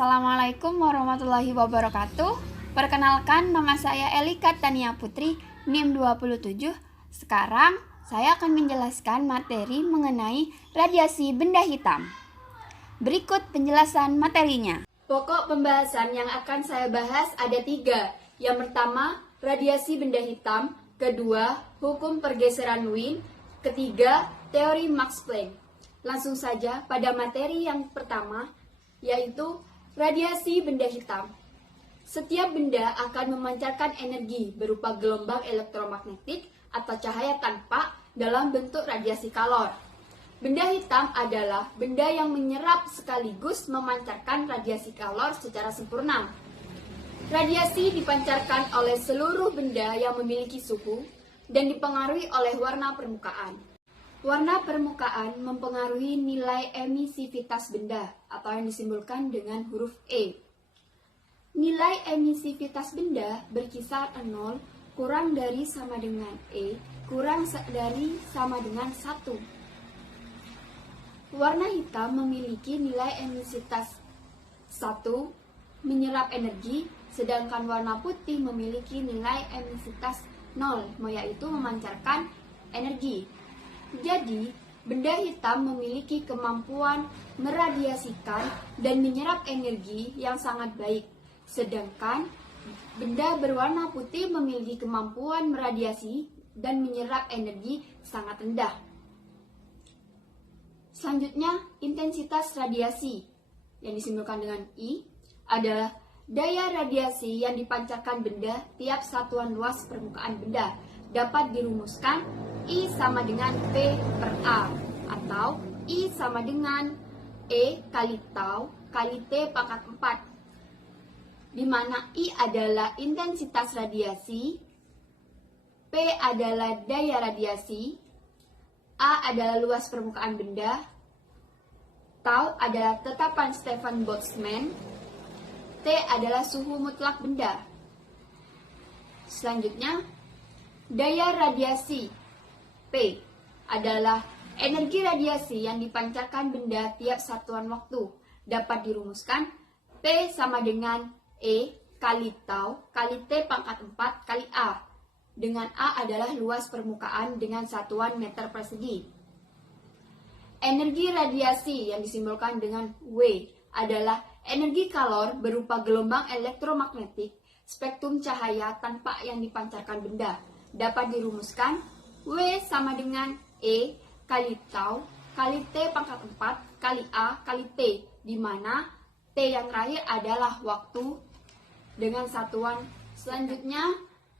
Assalamualaikum warahmatullahi wabarakatuh. Perkenalkan, nama saya Elika Tania Putri, NIM 27. Sekarang saya akan menjelaskan materi mengenai radiasi benda hitam. Berikut penjelasan materinya. Pokok pembahasan yang akan saya bahas ada 3. Yang pertama, radiasi benda hitam. Kedua, hukum pergeseran Wien. Ketiga, teori Max Planck. Langsung saja pada materi yang pertama, yaitu radiasi benda hitam. Setiap benda akan memancarkan energi berupa gelombang elektromagnetik atau cahaya tanpa dalam bentuk radiasi kalor. Benda hitam adalah benda yang menyerap sekaligus memancarkan radiasi kalor secara sempurna. Radiasi dipancarkan oleh seluruh benda yang memiliki suhu dan dipengaruhi oleh warna permukaan. Warna permukaan mempengaruhi nilai emisivitas benda atau yang disimbolkan dengan huruf E. Nilai emisivitas benda berkisar 0 kurang dari sama dengan E kurang dari sama dengan 1. Warna hitam memiliki nilai emisivitas 1 menyerap energi, sedangkan warna putih memiliki nilai emisivitas 0 yaitu memancarkan energi. Jadi, benda hitam memiliki kemampuan meradiasikan dan menyerap energi yang sangat baik, sedangkan benda berwarna putih memiliki kemampuan meradiasi dan menyerap energi sangat rendah. Selanjutnya, intensitas radiasi yang disimbolkan dengan I adalah daya radiasi yang dipancarkan benda tiap satuan luas permukaan benda. Dapat dirumuskan I sama dengan P per A, atau I sama dengan E kali tau kali T pangkat 4, di mana I adalah intensitas radiasi, P adalah daya radiasi, A adalah luas permukaan benda, tau adalah tetapan Stefan Boltzmann, T adalah suhu mutlak benda. Selanjutnya, daya radiasi P adalah energi radiasi yang dipancarkan benda tiap satuan waktu. Dapat dirumuskan P sama dengan E kali tau kali T pangkat 4 kali A, dengan A adalah luas permukaan dengan satuan meter persegi. Energi radiasi yang disimbolkan dengan W adalah energi kalor berupa gelombang elektromagnetik spektrum cahaya tanpa yang dipancarkan benda. Dapat dirumuskan W sama dengan E kali tau kali T pangkat 4 kali A kali T, di mana T yang terakhir adalah waktu dengan satuan. Selanjutnya,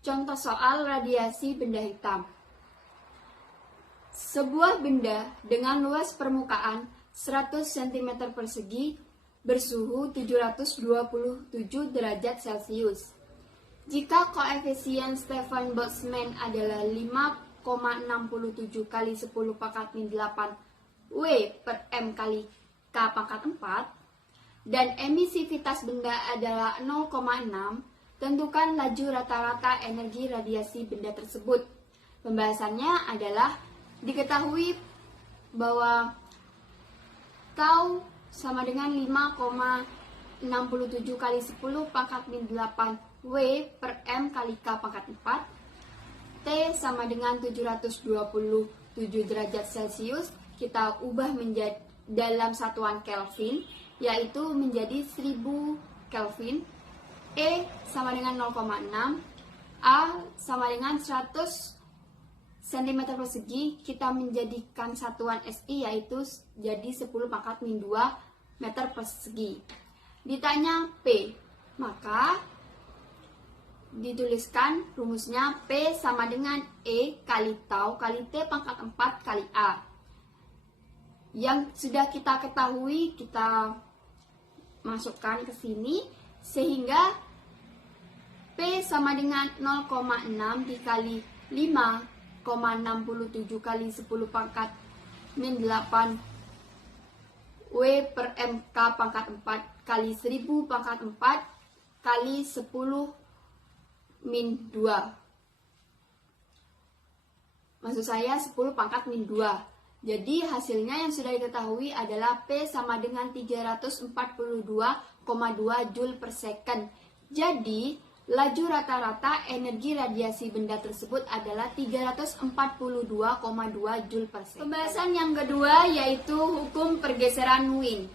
contoh soal radiasi benda hitam. Sebuah benda dengan luas permukaan 100 cm persegi bersuhu 727 derajat Celcius. Jika koefisien Stefan Boltzmann adalah 5,67 kali 10 pangkat min 8 W per M kali K pangkat 4 dan emisivitas benda adalah 0,6, tentukan laju rata-rata energi radiasi benda tersebut. Pembahasannya adalah diketahui bahwa tau sama dengan 5,67 kali 10 pangkat min 8 W per M kali K pangkat 4, T sama dengan 727 derajat Celcius, kita ubah menjadi dalam satuan Kelvin, yaitu menjadi 1000 Kelvin, E sama dengan 0,6, A sama dengan 100 cm persegi, kita menjadikan satuan SI yaitu jadi 10 pangkat min 2 meter persegi. Ditanya P, maka dituliskan rumusnya P sama dengan E kali tau kali T pangkat 4 kali A. Yang sudah kita ketahui kita masukkan ke sini, sehingga P sama dengan 0,6 dikali 5,67 kali 10 pangkat min 8 W per MK pangkat 4 kali 1000 pangkat 4 kali 10 min 2. Maksud saya 10 pangkat min 2. Jadi hasilnya yang sudah diketahui adalah P sama dengan 342,5 Joule per second. Jadi, laju rata-rata energi radiasi benda tersebut adalah 342,2 Joule per second. Pembahasan yang kedua yaitu hukum pergeseran Wien.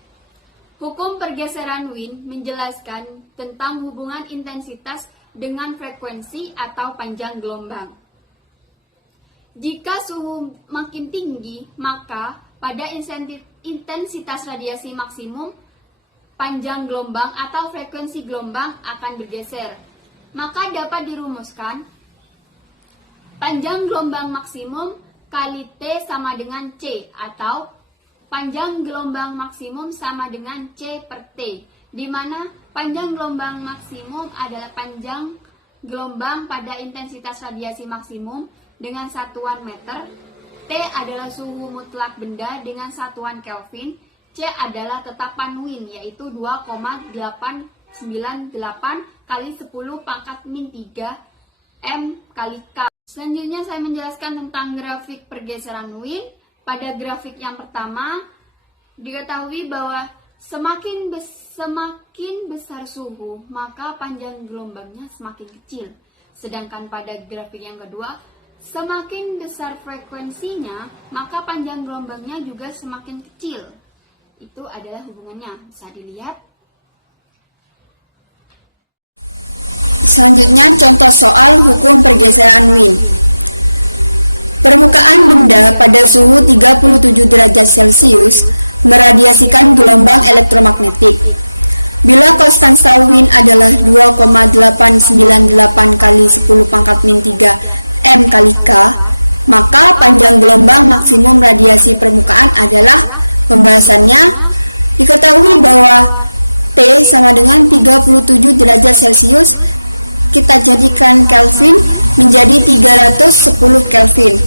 Hukum pergeseran Wien menjelaskan tentang hubungan intensitas dengan frekuensi atau panjang gelombang. Jika suhu makin tinggi, maka pada intensitas radiasi maksimum, panjang gelombang atau frekuensi gelombang akan bergeser. Maka dapat dirumuskan panjang gelombang maksimum kali T sama dengan C, atau panjang gelombang maksimum sama dengan C per T, di mana panjang gelombang maksimum adalah panjang gelombang pada intensitas radiasi maksimum dengan satuan meter, T adalah suhu mutlak benda dengan satuan Kelvin, C adalah tetapan Wien yaitu 2,898 kali 10 pangkat min 3 M kali K. Selanjutnya saya menjelaskan tentang grafik pergeseran Wien. Pada grafik yang pertama diketahui bahwa semakin besar suhu, maka panjang gelombangnya semakin kecil. Sedangkan pada grafik yang kedua, semakin besar frekuensinya, maka panjang gelombangnya juga semakin kecil. Itu adalah hubungannya, bisa dilihat. Selanjutnya contoh soal hukum pergeseran Wien. Permukaan benda pada suhu 37 derajat Celcius meradiasikan gelombang elektromagnetik. Bila konstansa Wien adalah 2,898 kali 10 pangkat min 3 M kali K, maka panjang gelombang maksimum radiasi permukaan adalah, pembahasannya, diketahui bahwa T sama dengan 37 derajat Celcius, kita jadikan Kelvin menjadi 310 Kelvin.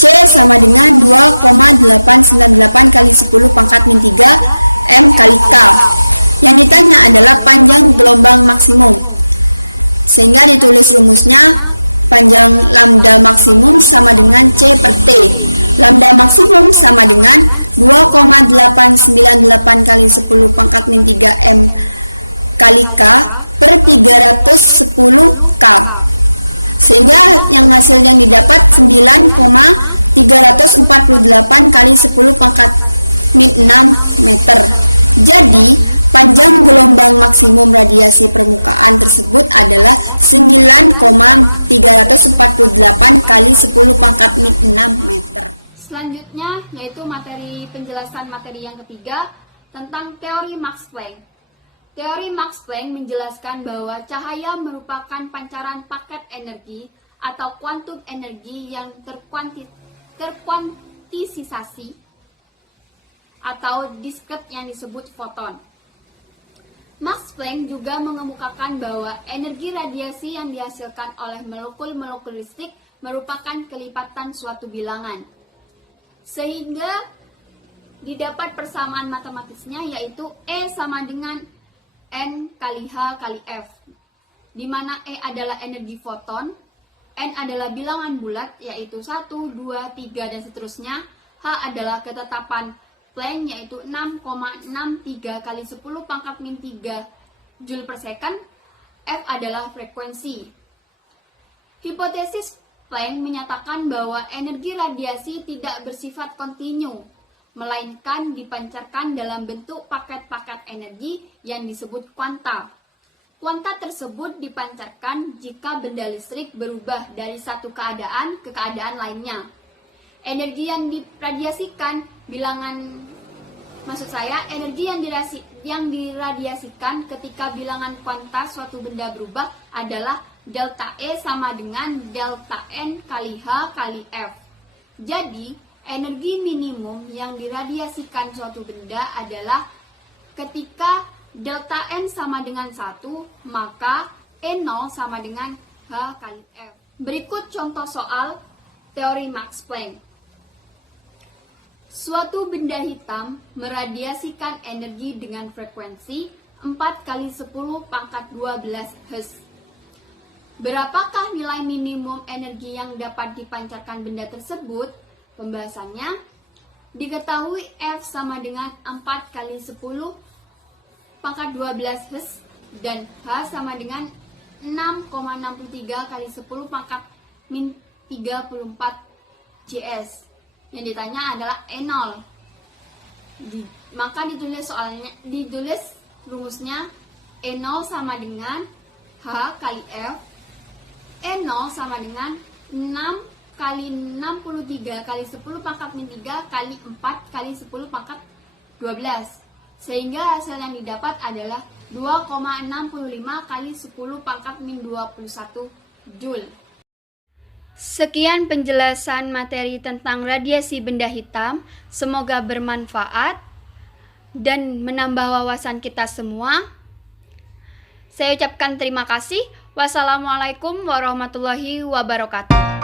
C sama dengan 2,898 kali 10 pangkat min 3 M kali K. Yang ditanya adalah panjang gelombang maksimum, sehingga ditulis rumusnya panjang lambda maksimum sama dengan C per T. Lambda maksimum sama dengan 2,898 kali 10 pangkat min 3 M kali K per 310 K. Sehingga yang hasil yang didapat 9,348 kali 10 pangkat min 6 meter. Jadi, panjang gelombang maksimum radiasi permukaan tersebut adalah 9,348 kali 10 pangkat min 6 meter. Selanjutnya yaitu penjelasan materi yang ketiga tentang teori Max Planck. Teori Max Planck menjelaskan bahwa cahaya merupakan pancaran paket energi atau kuantum energi yang terkuantisasi atau diskret yang disebut foton. Max Planck juga mengemukakan bahwa energi radiasi yang dihasilkan oleh molekul-molekul listrik merupakan kelipatan suatu bilangan. Sehingga didapat persamaan matematisnya yaitu E sama dengan N kali H kali F, di mana E adalah energi foton, N adalah bilangan bulat yaitu 1, 2, 3 dan seterusnya, H adalah ketetapan Planck yaitu 6,63 kali 10 pangkat min 3 Joule per second, F adalah frekuensi. Hipotesis Planck menyatakan bahwa energi radiasi tidak bersifat kontinu, melainkan dipancarkan dalam bentuk paket-paket energi yang disebut kuanta. Kuanta tersebut dipancarkan jika benda listrik berubah dari satu keadaan ke keadaan lainnya. Energi yang diradiasikan energi yang diradiasikan ketika bilangan kuanta suatu benda berubah adalah delta E sama dengan delta N kali H kali F. Jadi, energi minimum yang diradiasikan suatu benda adalah ketika delta N sama dengan 1, maka E0 sama dengan H kali F. Berikut contoh soal teori Max Planck. Suatu benda hitam meradiasikan energi dengan frekuensi 4 kali 10 pangkat 12 Hz. Berapakah nilai minimum energi yang dapat dipancarkan benda tersebut? Pembahasannya, diketahui F sama dengan 4 kali 10 pangkat 12 Hz dan H sama dengan 6,63 kali 10 pangkat min 34 JS. Yang ditanya adalah E0. Maka ditulis rumusnya E0 sama dengan H kali F. E0 sama dengan 6 kali 63 kali 10 pangkat min 3 kali 4 kali 10 pangkat 12. Sehingga hasil yang didapat adalah 2,65 kali 10 pangkat min 21 Joule. Sekian penjelasan materi tentang radiasi benda hitam. Semoga bermanfaat dan menambah wawasan kita semua. Saya ucapkan terima kasih. Wassalamualaikum warahmatullahi wabarakatuh.